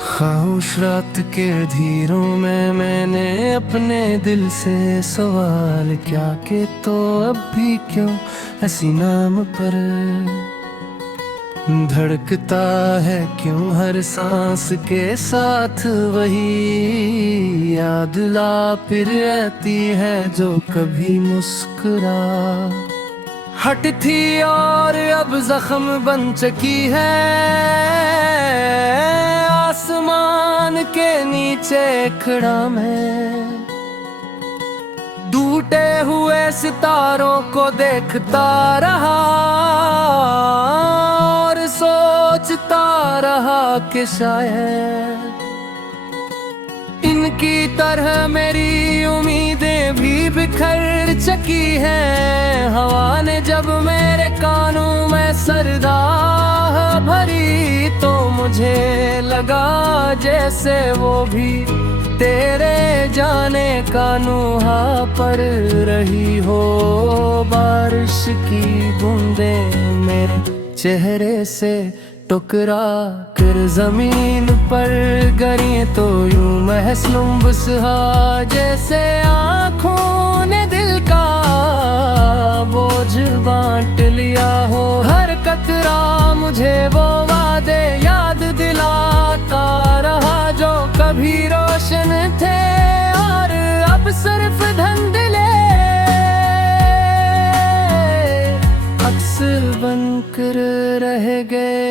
खामोश रात के धीरों में मैंने अपने दिल से सवाल क्या कि तो अब भी क्यों हंसी नाम पर धड़कता है, क्यों हर सांस के साथ वही याद ला फिर रहती है जो कभी मुस्कुरा हट थी और अब जख्म बन चुकी है। आसमान के नीचे खड़ा मैं टूटे हुए सितारों को देखता रहा और सोचता रहा कि शायद इनकी तरह मेरी उम्मीदें भी बिखर चुकी हैं। हवा ने जब मेरे कानों में सरदाह भरी तो मुझे लगा जैसे वो भी तेरे जाने का नूहा पड़ रही हो। बारिश की बूंदें मेरे चेहरे से टुकरा कर जमीन पर गिरी तो यूं महसूस बसहा जैसे आँखों ने दिल का बोझ बांट लिया हो। हर कतरा मुझे वो वादे याद दिलाता रहा जो कभी रोशन थे और अब सिर्फ धुंधले अक्स बनकर रह गए।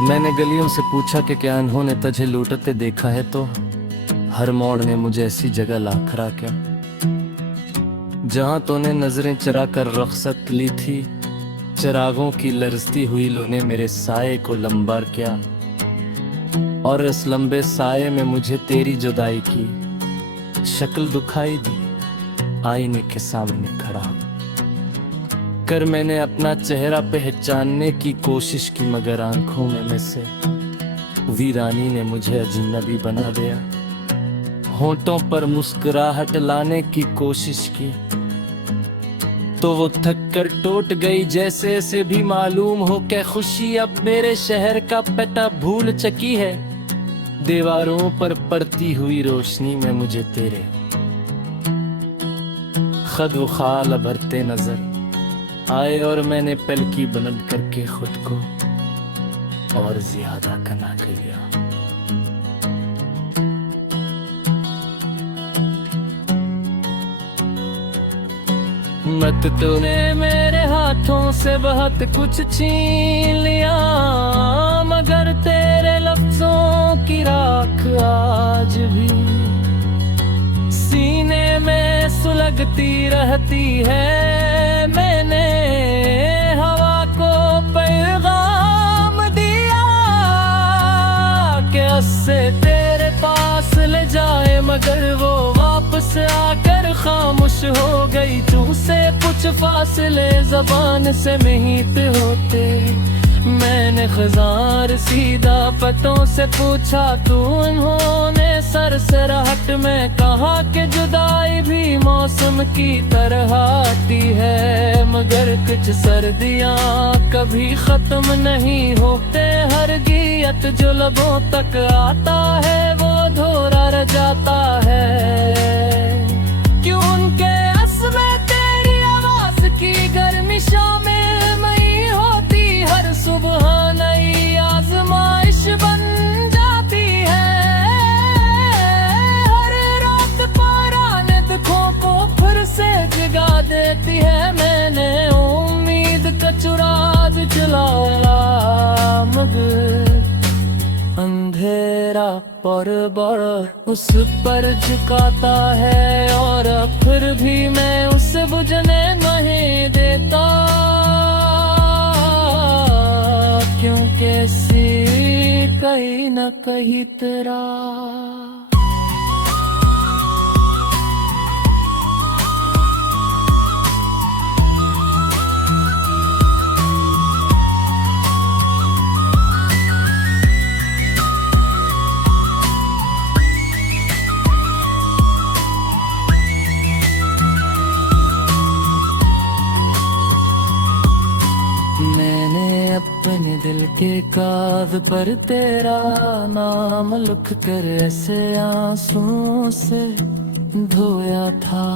मैंने गलियों से पूछा कि क्या इन्होंने तुझे लूटते देखा है, तो हर मोड़ ने मुझे ऐसी जगह ला खड़ा क्या जहां तूने नजरें चरा कर रख्सत ली थी। चिरागों की लरजती हुई लू ने मेरे साये को लंबार किया और इस लंबे साये में मुझे तेरी जुदाई की शक्ल दिखाई दी। आईने के सामने खड़ा कर मैंने अपना चेहरा पहचानने की कोशिश की, मगर आंखों में से वीरानी ने मुझे अजनबी बना दिया। होंठों पर मुस्कुराहट लाने की कोशिश की तो वो थक कर टूट गई। जैसे ऐसे भी मालूम हो कि खुशी अब मेरे शहर का पता भूल चुकी है। दीवारों पर पड़ती हुई रोशनी में मुझे तेरे खद व खाल भरते नजर आए और मैंने पलकी बुलंद करके खुद को और ज्यादा कना कर लिया। मत तूने मेरे हाथों से बहुत कुछ छीन लिया, मगर तेरे लफ्जों की राख आज भी सीने में सुलगती रहती है। मैंने हवा को पैगाम दिया कि उससे तेरे पास ले जाए, मगर वो वापस आकर खामोश हो गई। तुझसे कुछ फासले जबान से महीत होते मैंने खजार सीधा पतों से पूछा तो उन्होंने सरसराहट में कहा कि जुदाई भी मौसम की तरह आती है, मगर कुछ सर्दियां कभी खत्म नहीं होते। हर गियत जो लबों तक आता है वो धोरा रह जाता है। क्यों उनके असमें तेरी आवाज की गर्मी शामिल नहीं होती। हर सुबह नई आजमाइश बन जाती है। हर रात पुराने दुखों को फिर से जगा देती है। मैंने उम्मीद का चुराग चलाया, मगर अंधेरा और बड़ा उस पर झुकाता है और फिर भी मैं उसे बुझने नहीं देता। क्योंकि सी कहीं न कहीं तेरा अपने दिल के कागज पर तेरा नाम लिख कर ऐसे आंसुओं से धोया था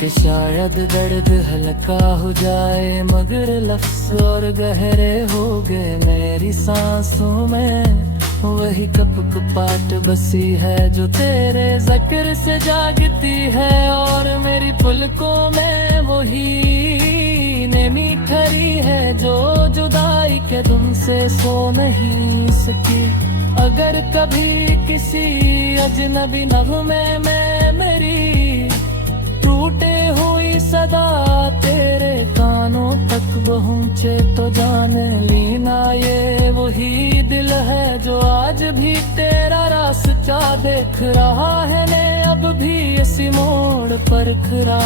कि शायद दर्द हल्का हो जाए, मगर लफ्ज़ और गहरे हो गए मेरी सांसों में। वही कपकपाहट बसी है जो तेरे ज़िक्र से जागती है, और मेरी पलकों में वही नमी खड़ी है जो जुदाई के धुन से सो नहीं सकी। अगर कभी किसी अजनबी नगमे में मेरी टूटे हुई सदा तेरे कानों तक पहुँचे तो जान लेना ये वही दिल है जो आज भी तेरा रास्ता देख रहा है ने अब भी इसी मोड़ पर खड़ा।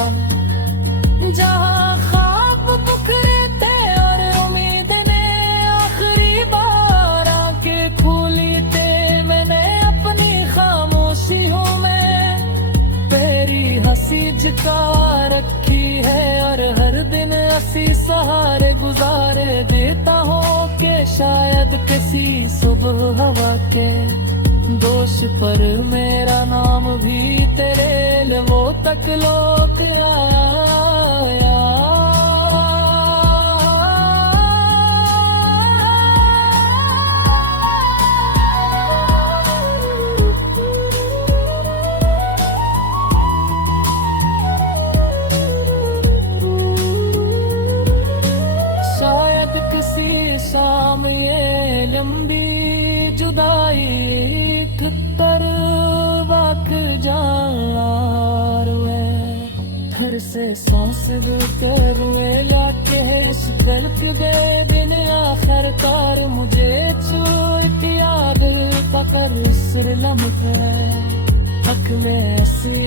जहाँ ख्वाब बिखरे थे और उम्मीद ने आखिरी बार आंखें खोली थे, मैंने अपनी खामोशियों में तेरी हंसी झुका रखी है, और हर दिन ऐसी सहारे गुजारे देता हूँ कि शायद किसी सुबह हवा के दोष पर मेरा नाम भी तेरे लबों तक लोक आया। शायद किसी शाम ये लंबी जुदाई थर वाक जार फिर से सांस कर लाके शिकल गए दिन आखिर कार मुझे छूट याद तकर इसर लम्हे हक में ऐसी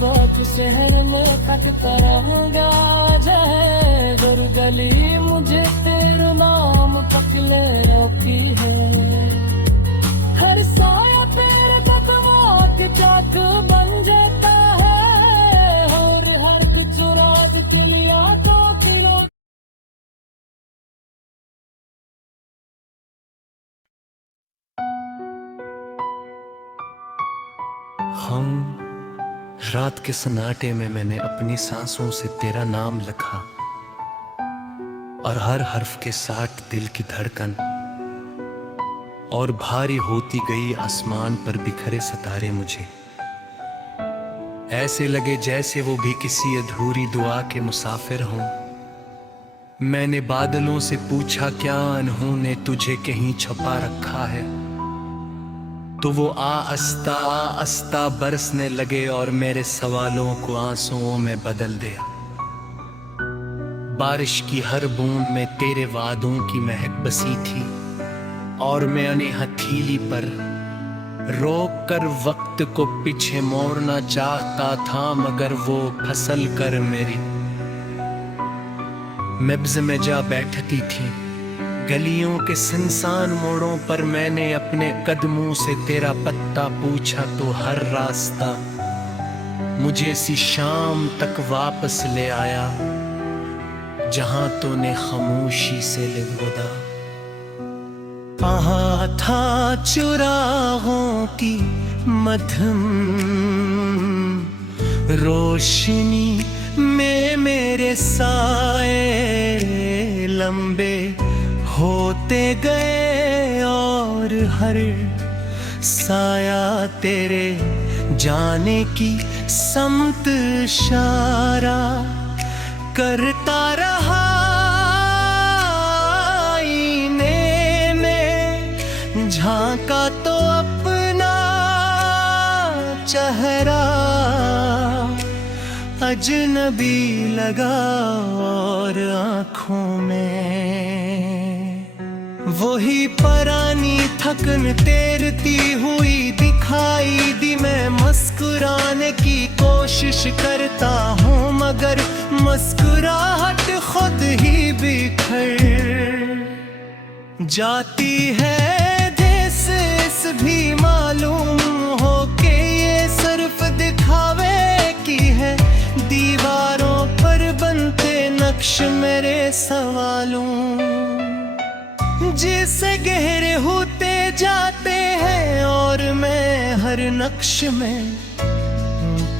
बात शहर में तकता रहूंगा जाए हर गली मुझे तेरा नाम पकले रोकी है। हर साया तेरे कदमों के चाक बन जाता है और हर चुराद के लिया तो किलो। हम रात के सन्नाटे में मैंने अपनी सांसों से तेरा नाम लिखा और हर हर्फ के साथ दिल की धड़कन और भारी होती गई आसमान पर बिखरे सितारे मुझे ऐसे लगे जैसे वो भी किसी अधूरी दुआ के मुसाफिर हों। मैंने बादलों से पूछा क्या अनहोनी तुझे कहीं छुपा रखा है, तो वो आस्ता बरसने लगे और मेरे सवालों को आंसुओं में बदल दिया। बारिश की हर बूंद में तेरे वादों की महक बसी थी और मैंने हथेली पर रोक कर वक्त को पीछे मोड़ना चाहता था, मगर वो फसल कर मेरी मिब्ज में जा बैठती थी। गलियों के सुनसान मोड़ों पर मैंने अपने कदमों से तेरा पत्ता पूछा, तो हर रास्ता मुझे सी शाम तक वापस ले आया जहां तूने खामोशी से लिबोदा। वहां था चुराहों की मध्यम रोशनी में मेरे साए लंबे होते गए और हर साया तेरे जाने की समत इशारा करता रहा। आईने में झांका तो अपना चेहरा अजनबी लगा और आँखों में वही पुरानी थकन तैरती हुई दिखाई दी। मैं मुस्कुराने की कोशिश करता हूँ मगर मुस्कुराहट खुद ही बिखर जाती है। देश इस भी मालूम हो कि ये सिर्फ दिखावे की है, दीवारों पर बनते नक्शे बख्श मेरे सवालों, जिसे गहरे होते जाते हैं और मैं हर नक्श में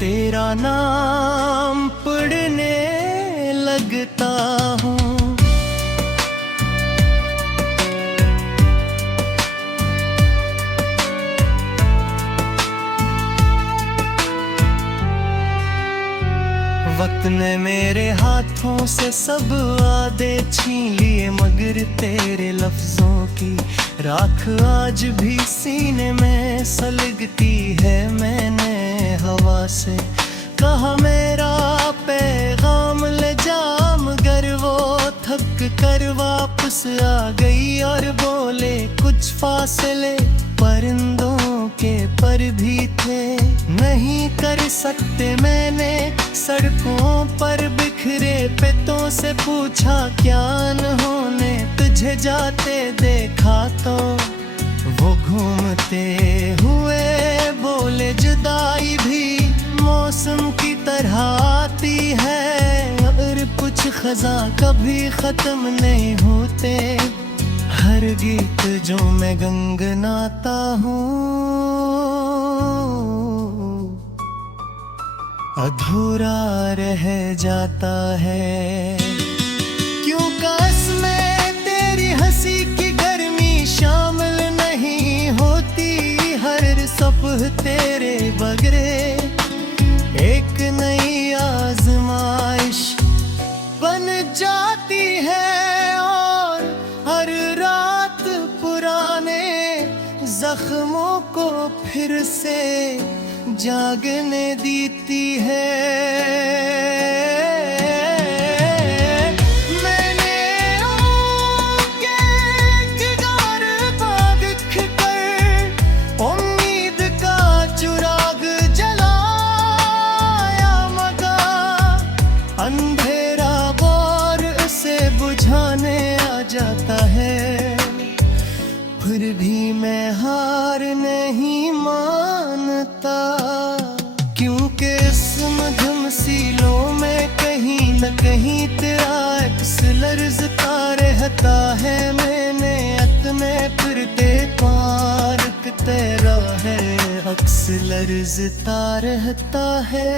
तेरा नाम पढ़ने लगता हूँ। वक्त ने मेरे हाथों से सब वादे छीन लिए, मगर तेरे लफ्जों की राख आज भी सीने में सलगती है। मैंने हवा से कहा मेरा पैगाम ले जा, मगर वो थक कर वापस आ गई और बोले कुछ फासले परिंदों के पर भी थे। नहीं कर सकते मैंने सड़कों पर बिखरे पेतों से पूछा क्या उन्होंने तुझे जाते देखा, तो वो घूमते हुए बोले जुदाई भी मौसम की तरह आती है, और कुछ खजा कभी खत्म नहीं होते। हर गीत जो मैं गुनगुनाता हूँ अधूरा रह जाता है। क्यों काश में तेरी हंसी की गर्मी शामिल नहीं होती, हर सुबह तेरे बगैर एक नई आजमाइश बन जाती है, और हर रात पुराने जख्मों को फिर से जागने देती है। मैंने उनके जिगर पर दिख कर उम्मीद का चिराग जलाया, मगर अंधेरा और उसे बुझाने आ जाता है। फिर भी मैं हार नहीं मानता, क्योंकि इस मध्यम सीलों में कहीं न कहीं तेरा अक्स लर्ज़ता रहता है। मैंने अपने फिरते पार्क तेरा है अक्स लर्ज़ता रहता है।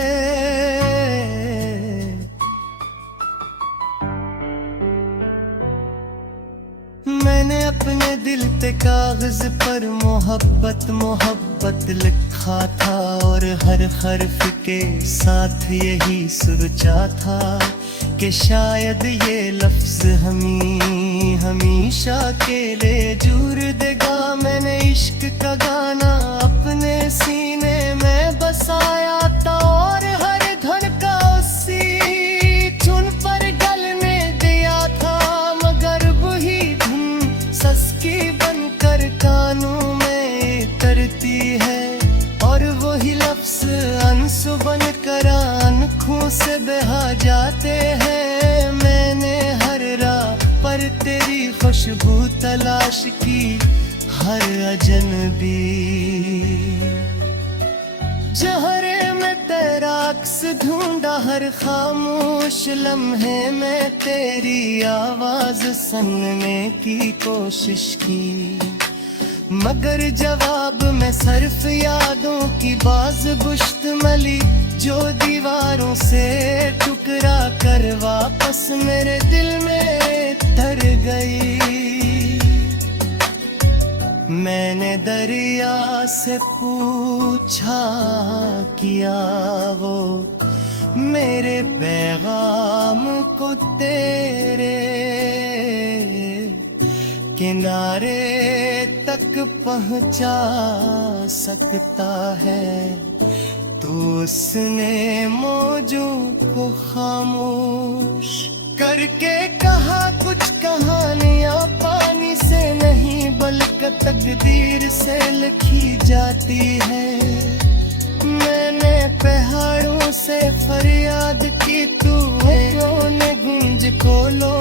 मैंने अपने दिल पे कागज पर मोहब्बत मोहब्बत लिखा था, और हर हर्फ के साथ यही सोचा था कि शायद ये लफ्ज हमेशा के लिए जुड़ देगा। मैंने इश्क का गाना अपने सीने में बसाया था, और हर धन का उसी धुन पर गलने दिया था, मगर वही सस्की बनकर कानों में करती है, और वही लफ्ज आंसू बनकर आंखों से बहा जाते हैं। मैंने हर राह पर तेरी खुशबू तलाश की, हर अजनबी जहरे में तेरा अक्स ढूंढा, हर खामोश लम्हे में तेरी आवाज सुनने की कोशिश की, मगर जवाब में सिर्फ यादों की बाज बुश्त मली, जो दीवारों से टुकरा कर वापस मेरे दिल में धर गई। मैंने दरिया से पूछा किया वो मेरे पैगाम को तेरे किनारे तक पहुंचा सकता है, तो उसने मौजों को खामोश करके कहा कुछ कहानियां पानी से नहीं बल्कि तकदीर से लिखी जाती है। मैंने पहाड़ों से फरियाद की, तू ने गूंज खोलो